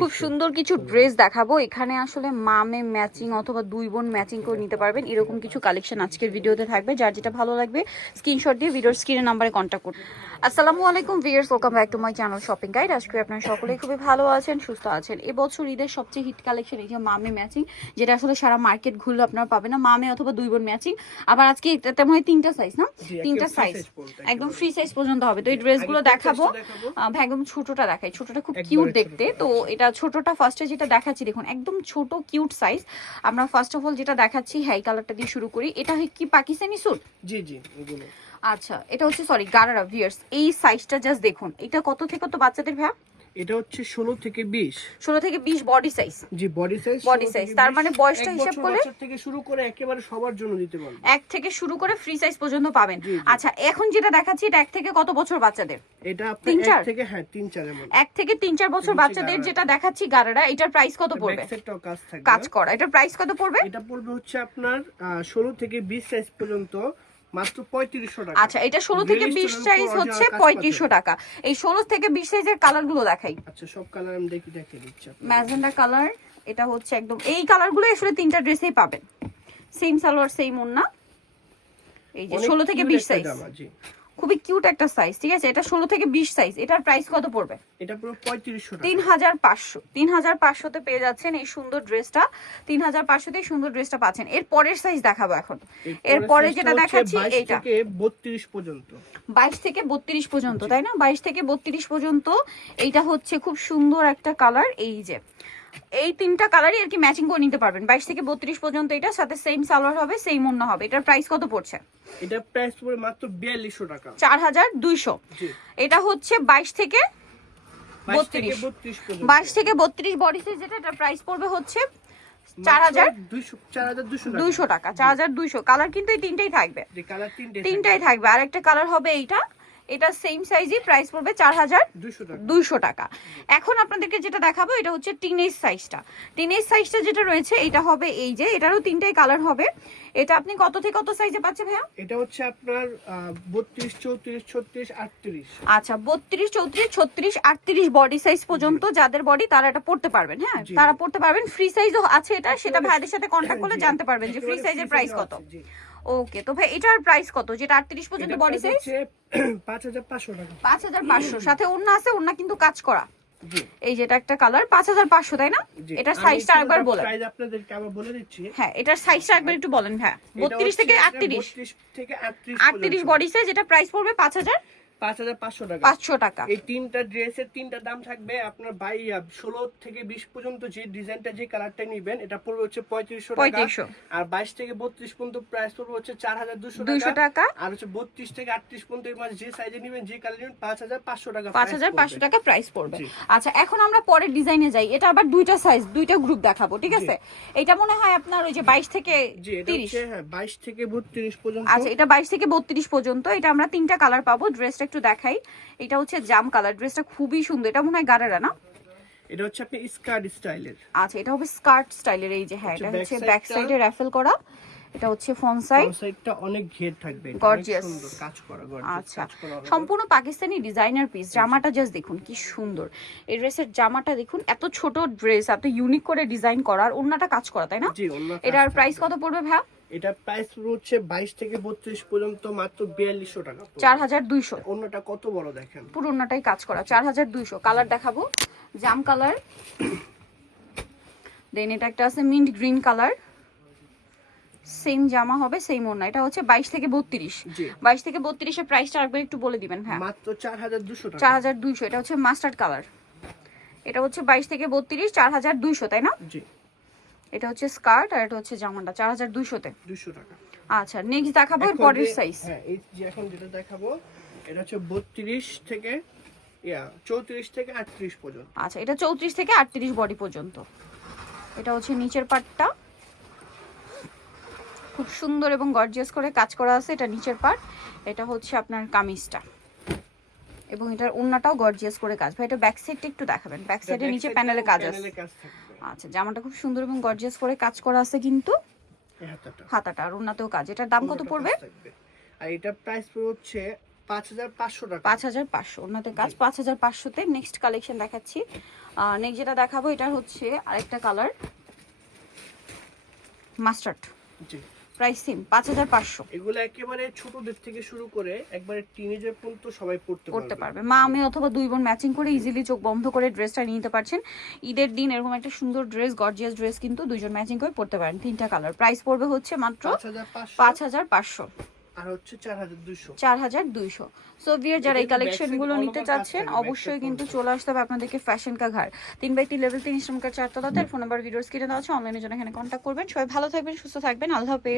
খুব সুন্দর কিছু ড্রেস দেখাবো। এখানে আসলে মামে ম্যাচিং অথবা দুই বোন ম্যাচিং করে নিতে পারবেন। এরকম কিছু কালেকশন আজকের ভিডিওতে থাকবে। যার যেটা ভালো লাগবে স্ক্রিনশট দিয়ে ভিডিওর স্ক্রিনের নাম্বারে কন্ট্যাক্ট করুন। আসসালামু আলাইকুম viewers welcome back to my channel shopping guide আজকে আপনারা সকলেই খুবই ভালো আছেন সুস্থ আছেন। এবছর ঈদের সবচেয়ে হিট কালেকশন এই যে মামে ম্যাচিং যেটা আসলে সারা মার্কেট ঘুরলে আপনারা পাবেন না। মামে অথবা দুই বোন ম্যাচিং আবার আজকে এটাতে মনে হয় তিনটা সাইজ না? তিনটা সাইজ একদম। ফ্রি সাইজ পর্যন্ত হবে। তো এই ড্রেসগুলো দেখাবো। একদম ছোটটা দেখাই। ছোটটা খুব কিউট দেখতে। তো এটা ছোটটা ফার্স্টে যেটা দেখাচ্ছি দেখুন একদম ছোট কিউট সাইজ আমরা ফার্স্ট অফ অল যেটা দেখাচ্ছি হাই কালারটা দিয়ে শুরু করি। এটা হয় কি পাকিস্তানি স্যুট জি জি আচ্ছা এটা হচ্ছে সরি গারারা ভিয়ার্স এই সাইজটা জাস্ট দেখুন। এটা কত থেকে কত বাচ্চাদের ভ্যা এটা হচ্ছে ষোলো থেকে বিশ। ষোলো থেকে বিশ বডি সাইজ জি বডি সাইজ Body size, তার মানে বয়সটা হিসাব করলে? থেকে শুরু করে একেবারে সবার জন্য দিতে পারব। এক থেকে শুরু করে ফ্রি সাইজ পর্যন্ত পাবেন। আচ্ছা এখন যেটা দেখাচ্ছি এটা এক থেকে কত বছর বাচ্চাদের? এটা আপনার তিন এক চার? থেকে হ্যাঁ তিন চারের মধ্যে এক থেকে তিন চার বছর বাচ্চাদের যেটা দেখাচ্ছি গারারা এটার প্রাইস কত পড়বে? কাজ থাকবে। কাজ করা। এটার প্রাইস কত পড়বে? এটা পড়বে হচ্ছে আপনার ষোলো থেকে বিশ সাইজ পর্যন্ত মাত্র পঁয়ত্রিশশো টাকা। আচ্ছা এটা ষোলো থেকে Release বিশ student সাইজ হচ্ছে কাজ পঁয়ত্রিশশো পাচ্ছেন। টাকা। এই ষোলো থেকে বিশ সাইজের কালারগুলো দেখাই। আচ্ছা সব কালার আমি দেখি দেখে দিচ্ছি ম্যাজেন্ডা কালার এটা হচ্ছে একদম এই কালারগুলো আসলে তিনটা ড্রেসেই পাবেন। সেম সালোয়ার সেম ওন্না এই যে অনেক ষোলো থেকে cute বিশ একটা সাইজ জামা, জি। খুবই কিউট একটা সাইজ ঠিক আছে? এটা ষোলো থেকে বিশ সাইজ এটার প্রাইস কত পড়বে? এটা পুরো পঁয়ত্রিশশো তিন হাজার পাঁচশো তিন হাজার পাঁচশোতে পেয়ে যাচ্ছেন এই সুন্দর ড্রেসটা তিন হাজার পাঁচশোতে সুন্দর ড্রেসটা পাচ্ছেন। এর পরের সাইজ দেখাবো এখন। এরপরে size টা যেটা দেখাচ্ছি 22 এইটা। থেকে বত্রিশ পর্যন্ত। বাইশ থেকে বত্রিশ পর্যন্ত তাই না? বাইশ থেকে বত্রিশ পর্যন্ত এইটা হচ্ছে খুব সুন্দর একটা কালার এই যে। এই তিনটা কালারই আর কি ম্যাচিং করে নিতে পারবেন। বাইশ থেকে বত্রিশ পর্যন্ত এটা সাথে সেম সালোয়ার হবে সেম অন্য হবে। এটার প্রাইস কত পড়ছে? এটা প্রাইস পড়বে মাত্র বিয়াল্লিশশো টাকা। চার হাজার দুইশো। এটা হচ্ছে বাইশ থেকে বাইশ থেকে 32 বত্রিশ বডি সাইজ যেটা এটার প্রাইস পড়বে হচ্ছে চার হাজার দুইশো টাকা। চার হাজার দুইশো। কালার কিন্তু এই তিনটেই থাকবে। তিনটাই থাকবে। আর একটা কালার হবে এইটা। এটা সেম সাইজই প্রাইস পড়বে চার হাজার দুইশো টাকা। এখন আপনাদেরকে যেটা দেখাবো এটা হচ্ছে টিনেজ সাইজটা টিনেজ সাইজটা যেটা রয়েছে এটা হবে এই যে এটারও তিনটাই কালার হবে। এটা আপনি কত থেকে কত সাইজে পাচ্ছেন ভাইয়া? এটা হচ্ছে আপনার বত্রিশ চৌত্রিশ ছত্রিশ আটত্রিশ। আচ্ছা বত্রিশ চৌত্রিশ ছত্রিশ আটত্রিশ বডি সাইজ পর্যন্ত যাদের বডি তারা এটা পড়তে পারবেন হ্যাঁ? তারা পড়তে পারবেন। ফ্রি সাইজও আছে এটা সেটা ভাইদের সাথে কন্ট্যাক্ট করলে জানতে পারবেন যে ফ্রি সাইজের প্রাইস কত। ওকে তো ভাই এটার প্রাইস কত? যেটা আটত্রিশ পর্যন্ত বডি সাইজ পাঁচ হাজার পাঁচশো টাকা। পাঁচ হাজার পাঁচশো। সাথে ওন্না আছে ওন্না কিন্তু কাজ করা। এই যেটা একটা কালার পাঁচ হাজার পাঁচশো তাই না? এটা এটার সাইজটা একবার বলেন। সাইজ আপনাদেরকে আবার বলে দিচ্ছি। হ্যাঁ এটার সাইজটা একবার একটু বলেন হ্যাঁ। এটা বত্রিশ হচ্ছে থেকে আপনার আটত্রিশ। 32 থেকে আটত্রিশ আটত্রিশ বডি সাইজ এটা প্রাইস পড়বে পাঁচ হাজার পাঁচ হাজার। পাঁচশো টাকা। এই তিনটা ড্রেসের তিনটা দাম থাকবে আপনার বাই ষোলো থেকে বিশ পর্যন্ত যে ডিজাইনটা যে কালারটা নিবেন এটা পড়বে হচ্ছে পঁয়ত্রিশশো টাকা। আর বাইশ থেকে বত্রিশ পর্যন্ত প্রাইস পড়বে হচ্ছে চার হাজার দুশো দুইশো টাকা। আর হচ্ছে বত্রিশ থেকে আটত্রিশ পর্যন্ত মাঝে যে সাইজে নিবেন যে কালার নিবেন পাঁচ হাজার পাঁচশো টাকা পাঁচ হাজার পাঁচশো টাকা প্রাইস পড়বে। আচ্ছা এখন আমরা পরের ডিজাইনে যাই। এটা আবার দুইটা সাইজ দুইটা গ্রুপ দেখাবো ঠিক আছে? এটা মনে হয় আপনার ওই যে বাইশ থেকে তিরিশ। হ্যাঁ বাইশ থেকে বত্রিশ পর্যন্ত। আচ্ছা এটা বাইশ থেকে বত্রিশ পর্যন্ত এটা আমরা তিনটা কালার পাবো ড্রেসটা একটু দেখাই। এটা হচ্ছে জাম কালার ড্রেসটা খুবই সুন্দর। এটা মনে হয় গারারা না? এটা হচ্ছে আপনি স্কার্ট স্টাইলের। আচ্ছা এটা হবে স্কার্ট স্টাইলের এই যে হ্যাঁ এটা হচ্ছে হচ্ছে ব্যাক সাইডে র্যাফেল করা। এটা হচ্ছে ফ্রন্ট সাইড সাইডটা অনেক ঘের থাকবে। এটা, সুন্দর কাজ করা gorgeous, আচ্ছা। সম্পূর্ণ পাকিস্তানি ডিজাইনার পিস জামাটা জাস্ট দেখুন কি সুন্দর। এই ড্রেসের জামাটা দেখুন এত ছোট ড্রেস এত ইউনিক করে ডিজাইন করা। আর অন্যটা কাজ করা তাই না? জি এটার প্রাইস কত পড়বে ভাইয়া? এটা প্রাইস হচ্ছে বাইশ থেকে বত্রিশ পর্যন্ত মাত্র বিয়াল্লিশশো টাকা। চার হাজার দুইশো। অন্যটা কত বড় দেখেন? পুরো অন্যটাই কাজ করা চার হাজার দুইশো। কালার দেখাবো। জাম কালার দেন এটা একটা আছে মিন্ট গ্রিন কালার সেম জামা হবে সেম ওড়না। এটা হচ্ছে বাইশ থেকে বত্রিশ। জি। বাইশ থেকে বত্রিশের প্রাইসটা আরেকবার একটু বলে দিবেন হ্যাঁ। মাত্র চার হাজার দুশো চার টাকা হাজার দুইশো। এটা হচ্ছে মাস্টার্ড কালার এটা হচ্ছে বাইশ থেকে বত্রিশ চার হাজার দুইশো তাই না? জি। এটা হচ্ছে স্কার্ট আর এটা হচ্ছে জামাটা চার হাজার দুইশোতে। দুশো টাকা। আচ্ছা নেক্সট দেখাবো এর পরের সাইজ হ্যাঁ এই যে এখন যেটা দেখাবো এটা হচ্ছে বত্রিশ থেকে ইয়া চৌত্রিশ থেকে আটত্রিশ পর্যন্ত। আচ্ছা এটা চৌত্রিশ থেকে আটত্রিশ বডি পর্যন্ত। এটা হচ্ছে নিচের পার্টটা খুব সুন্দর এবং গর্জিয়াস করে কাজ করা আছে এটা নিচের পার্ট এটা হচ্ছে আপনার কামিজটা। এবং এটার ওন্নাটাও গর্জিয়াস করে কাজ। ভাই এটা ব্যাক সাইডটা একটু দেখাবেন। ব্যাক সাইডে নিচে প্যানেলে কাজ আছে। আচ্ছা জামাটা খুব সুন্দর এবং গর্জিয়াস করে কাজ করা আছে কিন্তু হাতাটা। হাতাটা আর ওনাতেও কাজ। এটার দাম কত পড়বে? আর এটা প্রাইস হচ্ছে পাঁচ হাজার পাঁচশো টাকা। পাঁচ হাজার পাঁচশো ওনাদের কাজ পাঁচ হাজার পাঁচশোতে নেক্সট কালেকশন দেখাচ্ছি। নেক্সট যেটা দেখাবো এটা হচ্ছে আরেকটা কালার মাস্টার্ড জি। প্রাইস সেম পাঁচ হাজার পাঁচশো। এগুলো একেবারে ছোটদের থেকে শুরু করে একবারে টিনেজার পর্যন্ত সবাই পড়তে করতে পারবে। মা আমি অথবা দুই বোন ম্যাচিং করে ইজিলি চোখ বন্ধ করে ড্রেসটা নিতে পারছেন। ঈদের দিন এরকম একটা সুন্দর ড্রেস গর্জিয়াস ড্রেস কিন্তু দুইজন ম্যাচিং করে পড়তে পারেন। তিনটা কালার প্রাইস পড়বে হচ্ছে মাত্র পাঁচ হাজার পাঁচশো। আর হচ্ছে সো ভিয়ার যারা এই কালেকশনগুলো নিতে চাচ্ছেন অবশ্যই কিন্তু চলে আসতে হবে আপনাদেরকে ফ্যাশন কা ঘর বাই লেভেল চারতলাতে। ফোন নাম্বার ভিডিওস কিনে দেওয়া আছে। অনলাইনে জন্য এখানে করবেন। সবাই ভালো থাকবেন সুস্থ থাকবেন। আল্লাহ হাফেজ।